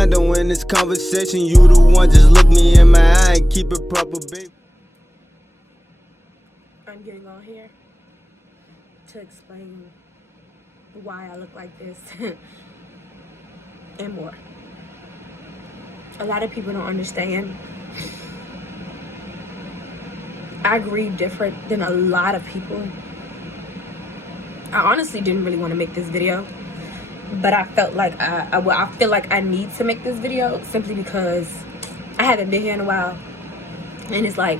mind. Don't win this conversation. You the one, just look me in my eye and keep it proper, baby. I'm getting on here to explain why I look like this and more. A lot of people don't understand. I grieve different than a lot of people. I honestly didn't really want to make this video, but I felt like I feel like I need to make this video simply because I haven't been here in a while, and it's like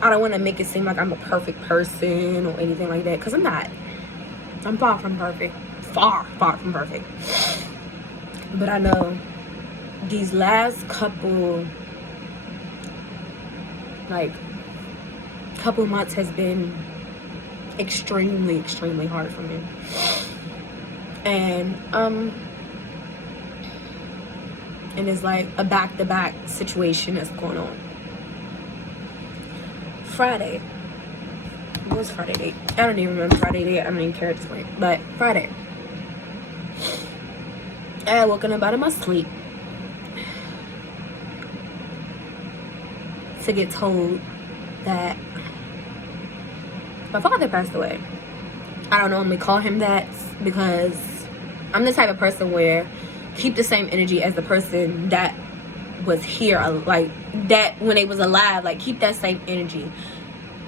I don't want to make it seem like I'm a perfect person or anything like that, because I'm not. I'm far from perfect. Far from perfect. But I know these last couple months has been extremely hard for me. And it's like a back-to-back situation that's going on. Friday. What was Friday date? I don't even remember Friday date. I don't even care at this point. But Friday, I had woken up out of my sleep to get told that my father passed away. I don't normally call him that because I'm the type of person where keep the same energy as the person that was here, like that when they was alive. Like, keep that same energy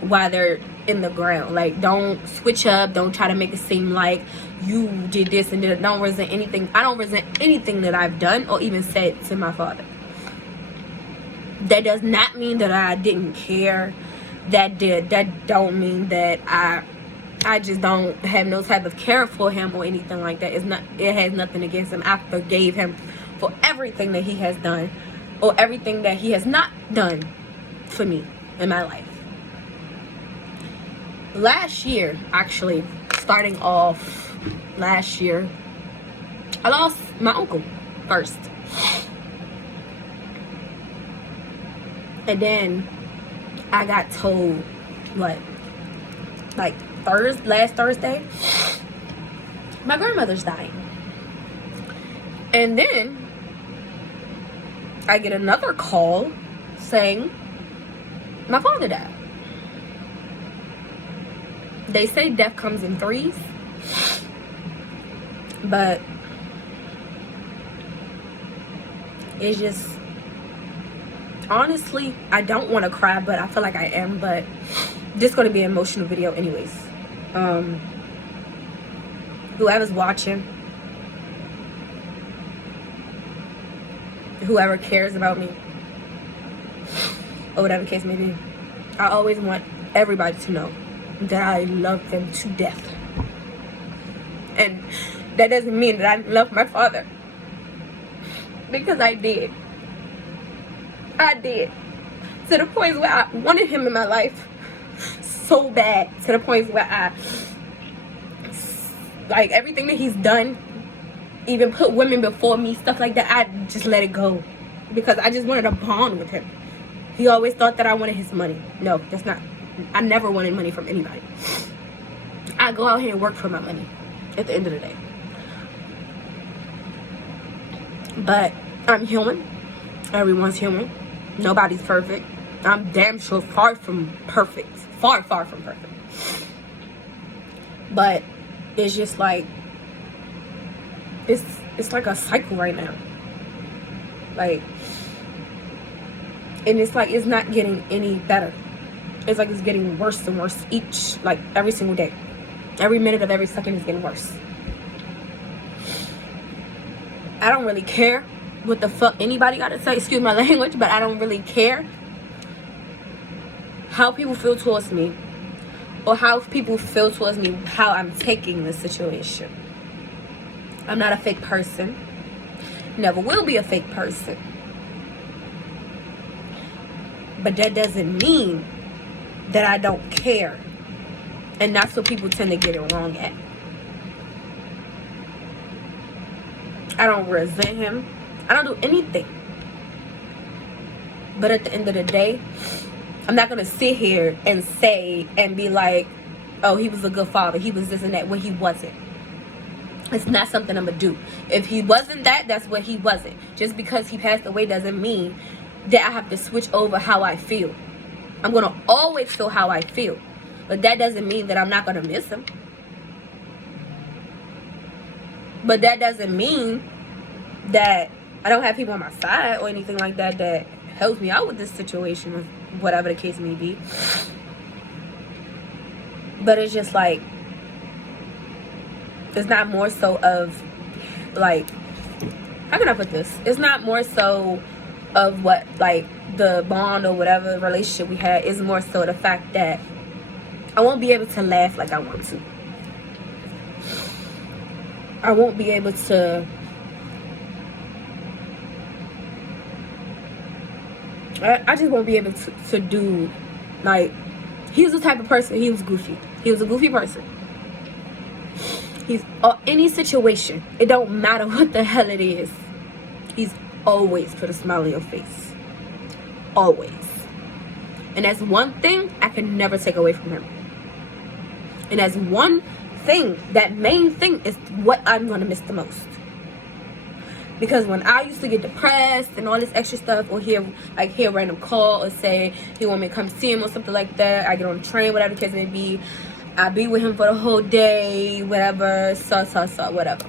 while they're in the ground. Like, don't switch up. Don't try to make it seem like you did this and did. Don't resent anything. I don't resent anything that I've done or even said to my father. That does not mean that I didn't care. That don't mean that I just don't have no type of care for him or anything like that. It has nothing against him. I forgave him for everything that he has done or everything that he has not done for me in my life. Last year, actually, starting off last year, I lost my uncle first. And then I got told, last Thursday, my grandmother's dying. And then I get another call saying my father died. They say death comes in threes, but it's just, honestly, I don't want to cry, but I feel like I am. But this is going to be an emotional video anyways. Whoever's watching, whoever cares about me, or whatever the case may be, I always want everybody to know that I love them to death. And that doesn't mean that I love my father, because I did. To the point where I wanted him in my life so bad. To the point where I, like, everything that he's done, even put women before me, stuff like that, I just let it go. Because I just wanted a bond with him. He always thought that I wanted his money. No, that's not. I never wanted money from anybody. I go out here and work for my money at the end of the day. But I'm human. Everyone's human. Nobody's perfect. I'm damn sure far from perfect. Far from perfect. But it's just like, it's like a cycle right now. Like, and it's like it's not getting any better. It's like it's getting worse and worse every single day. Every minute of every second is getting worse. I don't really care what the fuck anybody got to say, excuse my language, but I don't really care how people feel towards me or how people feel towards me, how I'm taking the situation. I'm not a fake person. Never will be a fake person. But that doesn't mean that I don't care. And that's what people tend to get it wrong at. I don't resent him. I don't do anything. But at the end of the day, I'm not going to sit here and say and be like, oh, he was a good father, he was this and that, when he wasn't. It's not something I'm gonna do. If he wasn't that, that's what he wasn't. Just because he passed away doesn't mean that I have to switch over how I feel. I'm gonna always feel how I feel, but that doesn't mean that I'm not gonna miss him. But that doesn't mean that I don't have people on my side or anything like that that helps me out with this situation, or whatever the case may be. But it's just like, it's not more so of like, how can I put this? It's not more so of what, like, the bond or whatever relationship we had. Is more so the fact that I won't be able to laugh like I want to. I won't be able to I just won't be able to do, like, he was the type of person, he was goofy. He was a goofy person. He's any situation, it don't matter what the hell it is, he's always put a smile on your face. Always. And that's one thing I can never take away from him. And that's one thing, that main thing is what I'm gonna miss the most. Because when I used to get depressed and all this extra stuff, or hear a random call or say he want me to come see him or something like that, I get on the train, whatever the case may be, I be with him for the whole day, whatever, whatever.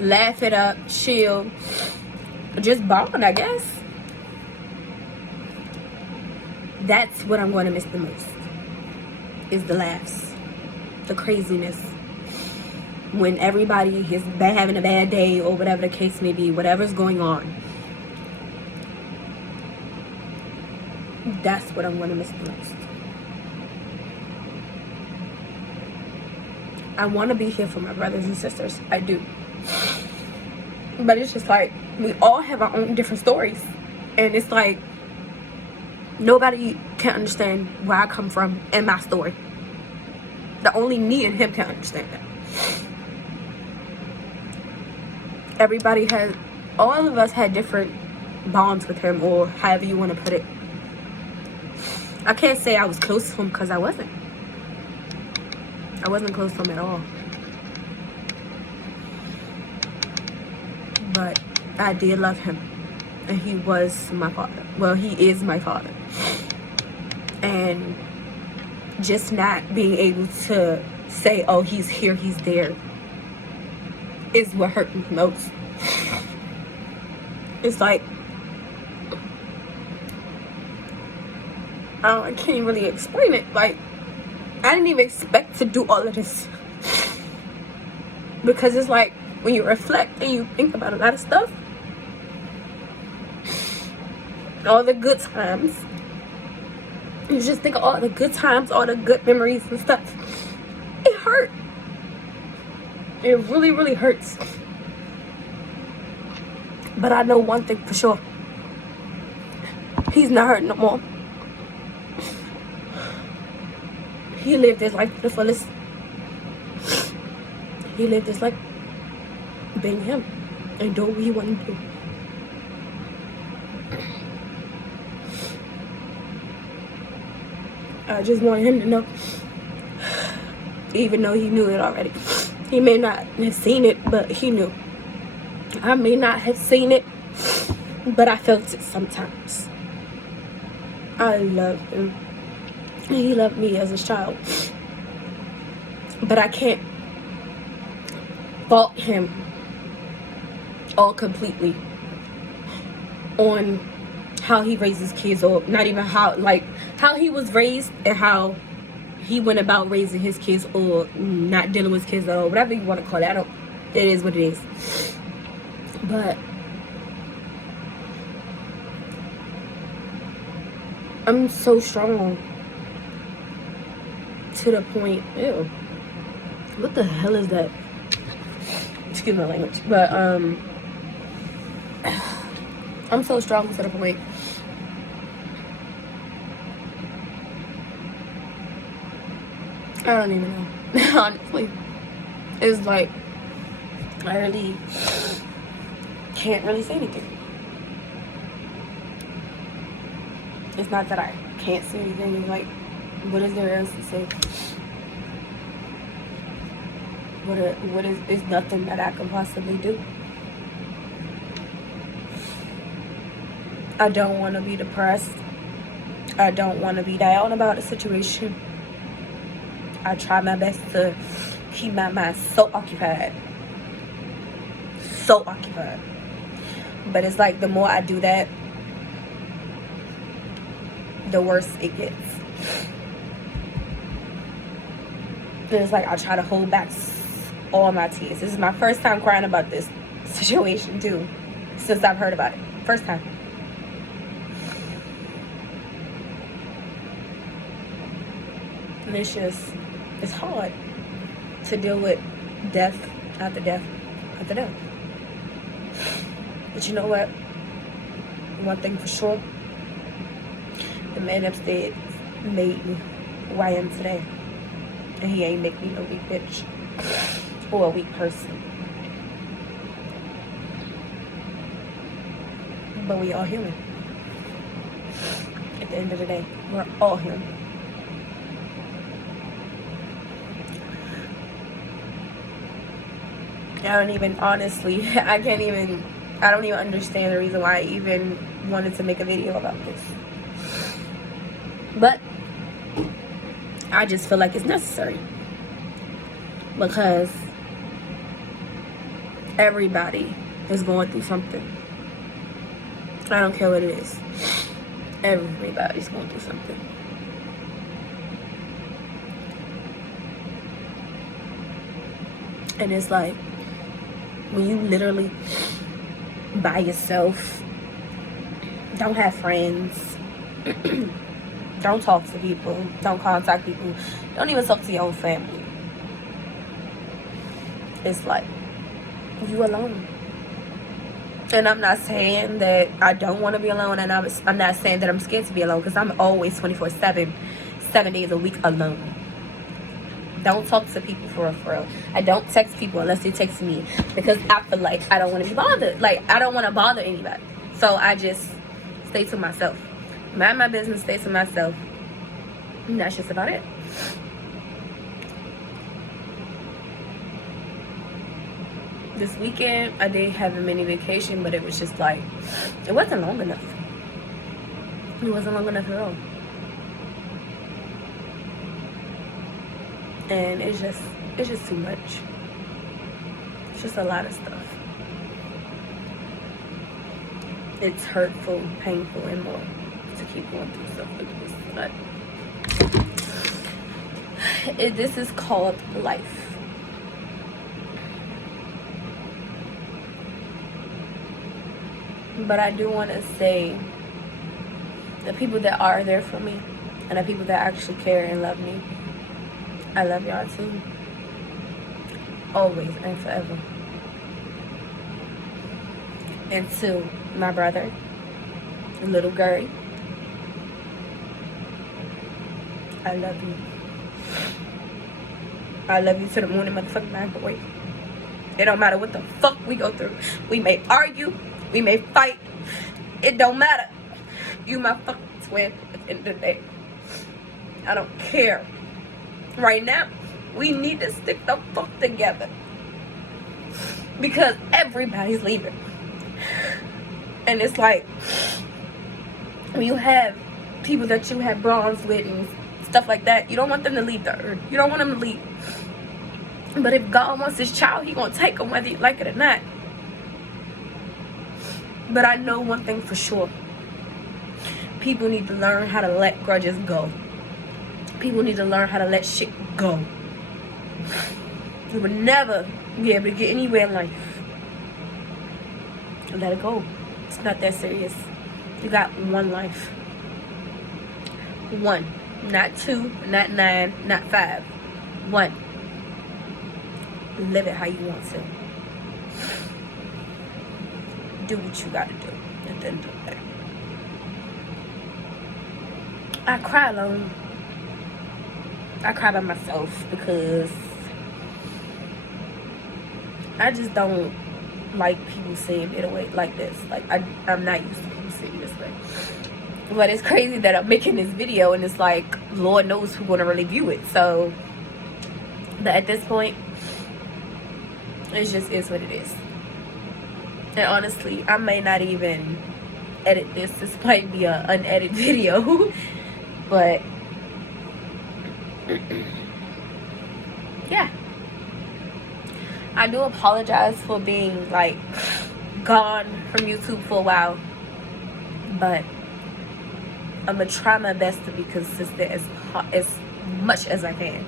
Laugh it up, chill, just bond, I guess. That's what I'm going to miss the most, is the laughs, the craziness. When everybody is having a bad day or whatever the case may be, whatever's going on, that's what I'm going to miss the most. I want to be here for my brothers and sisters. I do. But it's just like, we all have our own different stories. And it's like, nobody can understand where I come from and my story. The only me and him can understand that. Everybody has, all of us had different bonds with him, or however you want to put it. I can't say I was close to him, because I wasn't. I wasn't close to him at all. But I did love him. And he was my father. Well, he is my father. And just not being able to say, oh, he's here, he's there, is what hurt me most. It's like, I can't really explain it. Like, I didn't even expect to do all of this. Because it's like, when you reflect and you think about a lot of stuff, all the good times, you just think of all the good times, all the good memories and stuff, it hurt. It really, really hurts. But I know one thing for sure. He's not hurting no more. He lived his life to the fullest. He lived his life being him and doing what he wanted to do. I just want him to know, even though he knew it already. He may not have seen it, but he knew. I may not have seen it, but I felt it sometimes. I loved him. He loved me as a child. But I can't fault him all completely on how he raised his kids, or not even how, like, how he was raised and how he went about raising his kids, or not dealing with his kids at all, whatever you want to call it. It is what it is. But I'm so strong to the point, ew, what the hell is that? Excuse my language. But I'm so strong to the point I don't even know. Honestly, it's like, I really can't really say anything. It's not that I can't say anything. Like, what is there else to say? What is, it's nothing that I can possibly do. I don't want to be depressed. I don't want to be down about the situation. I try my best to keep my mind so occupied. So occupied. But it's like the more I do that, the worse it gets. And it's like I try to hold back all my tears. This is my first time crying about this situation too, since I've heard about it. First time. And it's hard to deal with death after death after death. But you know what? One thing for sure, the man upstairs made me who I am today. And he ain't make me no weak bitch or a weak person. But we all human. At the end of the day, we're all human. I don't even understand the reason why I even wanted to make a video about this. But I just feel like it's necessary. Because everybody is going through something. I don't care what it is. Everybody's going through something. And it's like, when you literally by yourself, don't have friends, don't talk to people, don't contact people, don't even talk to your own family. It's like, you alone. And I'm not saying that I don't want to be alone, and I'm not saying that I'm scared to be alone, because I'm always 24/7, 7 days a week alone. Don't talk to people for real. I don't text people unless they text me, because I feel like I don't want to be bothered. Like, I don't want to bother anybody. So I just stay to myself. Mind my business, stay to myself. And that's just about it. This weekend, I did have a mini vacation, but it was just like, it wasn't long enough. It wasn't long enough at all. And it's just too much. It's just a lot of stuff. It's hurtful, painful, and more to keep going through stuff like this. But this is called life. But I do want to say, the people that are there for me, and the people that actually care and love me, I love y'all too. Always and forever. And to my brother, little Gary, I love you. I love you to the moon and motherfucking back away. It don't matter what the fuck we go through. We may argue, we may fight. It don't matter. You my fucking twin at the end of the day. I don't care. Right now, we need to stick the fuck together, because everybody's leaving. And it's like, when you have people that you have bonds with and stuff like that, you don't want them to leave the earth. You don't want them to leave. But if God wants his child, he gonna take them whether you like it or not. But I know one thing for sure. People need to learn how to let grudges go. People need to learn how to let shit go. You will never be able to get anywhere in life. Let it go. It's not that serious. You got one life. One. Not two, not 9, not 5. One. Live it how you want to. Do what you gotta do at the end of the day. I cry alone. I cry by myself because I just don't like people saying it away like this. Like, I'm not used to people saying this way. But it's crazy that I'm making this video and it's like, Lord knows who's gonna really view it. So, but at this point, It just is what it is. And honestly, I may not even edit this. This might be an unedited video. But yeah, I do apologize for being like gone from YouTube for a while, but I'm gonna try my best to be consistent as much as I can,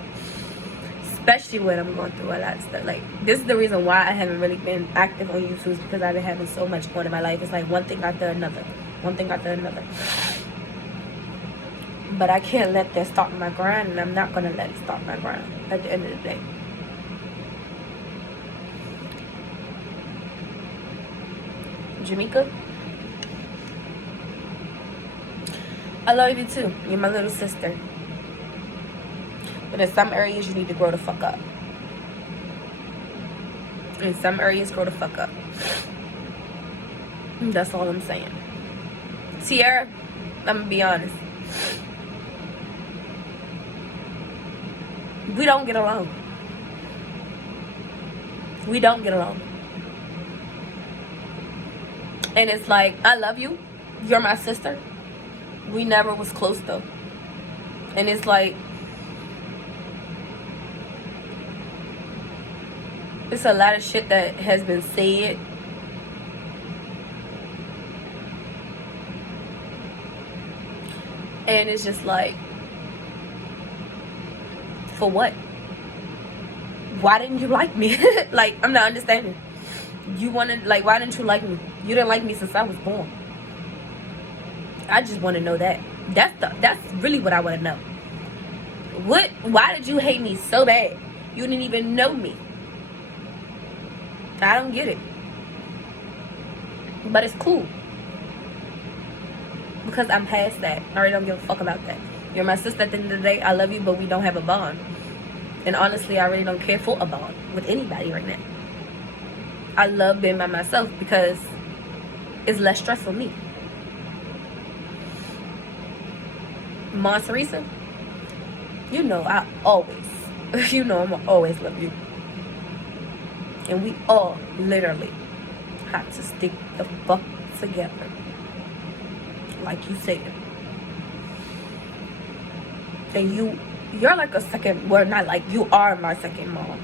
especially when I'm going through a lot of stuff. Like, this is the reason why I haven't really been active on YouTube, because I've been having so much going in my life. It's like one thing after another, one thing after another. But I can't let that stop my grind, and I'm not gonna let it stop my grind at the end of the day. Jamaica, I love you too. You're my little sister. But in some areas, you need to grow the fuck up. In some areas, grow the fuck up. That's all I'm saying. Sierra, I'm gonna be honest. We don't get along. We don't get along. And it's like, I love you. You're my sister. We never was close though. And it's like, it's a lot of shit that has been said. And it's just like, for what? Why didn't you like me? Like, I'm not understanding. You wanted, like, why didn't you like me? You didn't like me since I was born. I just want to know that. That's really what I want to know. Why did you hate me so bad? You didn't even know me. I don't get it. But it's cool. Because I'm past that. I already don't give a fuck about that. You're my sister at the end of the day. I love you, but we don't have a bond. And honestly, I really don't care for a bond with anybody right now. I love being by myself because it's less stress on me. Mom Teresa, you know I always, you know I'm always love you. And we all literally have to stick the fuck together. Like you said. And you're like a second, well, not like, you are my second mom.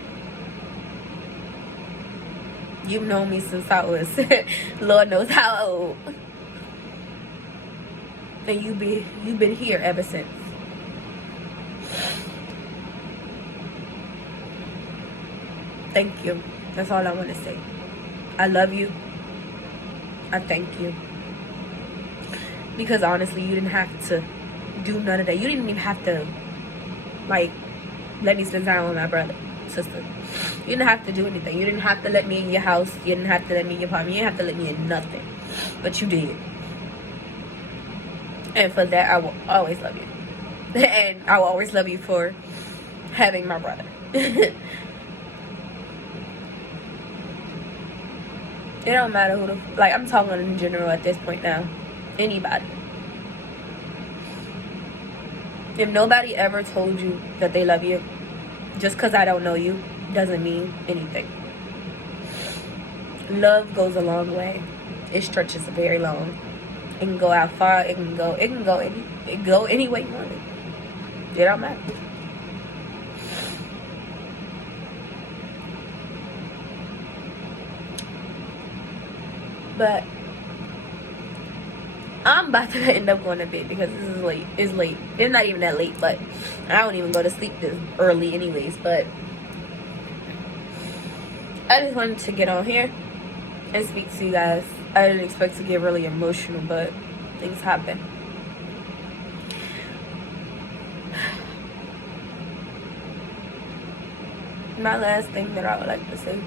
You've known me since I was Lord knows how old. And you've been here ever since. Thank you. That's all I want to say. I love you. I thank you. Because honestly, you didn't have to do none of that. You didn't even have to, like, let me sit down with my brother, sister. You didn't have to do anything. You didn't have to let me in your house. You didn't have to let me in your apartment. You didn't have to let me in nothing. But you did. And for that, I will always love you. And I will always love you for having my brother. It don't matter who like, I'm talking in general at this point now. Anybody. If nobody ever told you that they love you, just because I don't know you, doesn't mean anything. Love goes a long way. It stretches very long. It can go out far. It can go any way you want it. It don't matter. But I'm about to end up going to bed because this is late. It's late. It's not even that late, but I don't even go to sleep this early anyways. But I just wanted to get on here and speak to you guys. I didn't expect to get really emotional, but things happen. My last thing that I would like to say.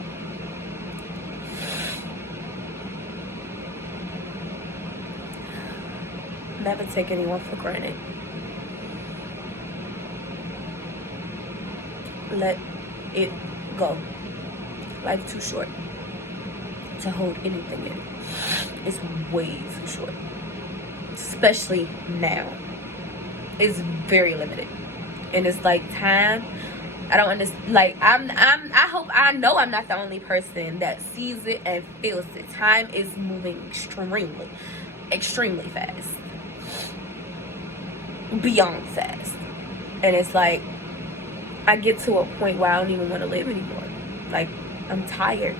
Never take anyone for granted. Let it go. Life's too short to hold anything in. It's way too short. Especially now. It's very limited. And it's like time I don't understand. Like, I know I'm not the only person that sees it and feels it. Time is moving extremely fast. Beyond fast. And it's like, I get to a point where I don't even want to live anymore. Like, I'm tired.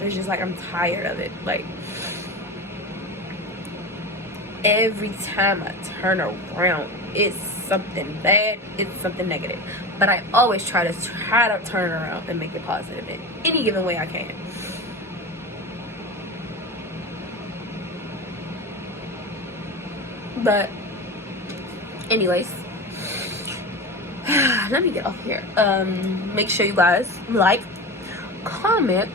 It's just like, I'm tired of it. Like, every time I turn around, it's something bad, it's something negative. But I always try to turn around and make it positive in any given way I can. But anyways, let me get off here. Make sure you guys like, comment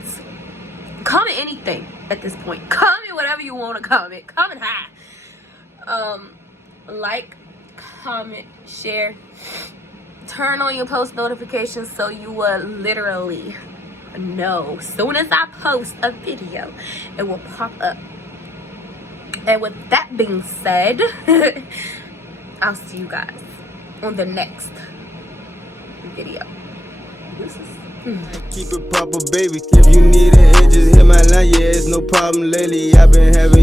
anything at this point. Comment whatever you want to comment. Comment high. Like, comment, share, turn on your post notifications so you will literally know soon as I post a video, it will pop up. And with that being said, I'll see you guys on the next video. Keep it proper, baby. If you need an edge, just hit my line. Yeah, it's no problem lately. I've been having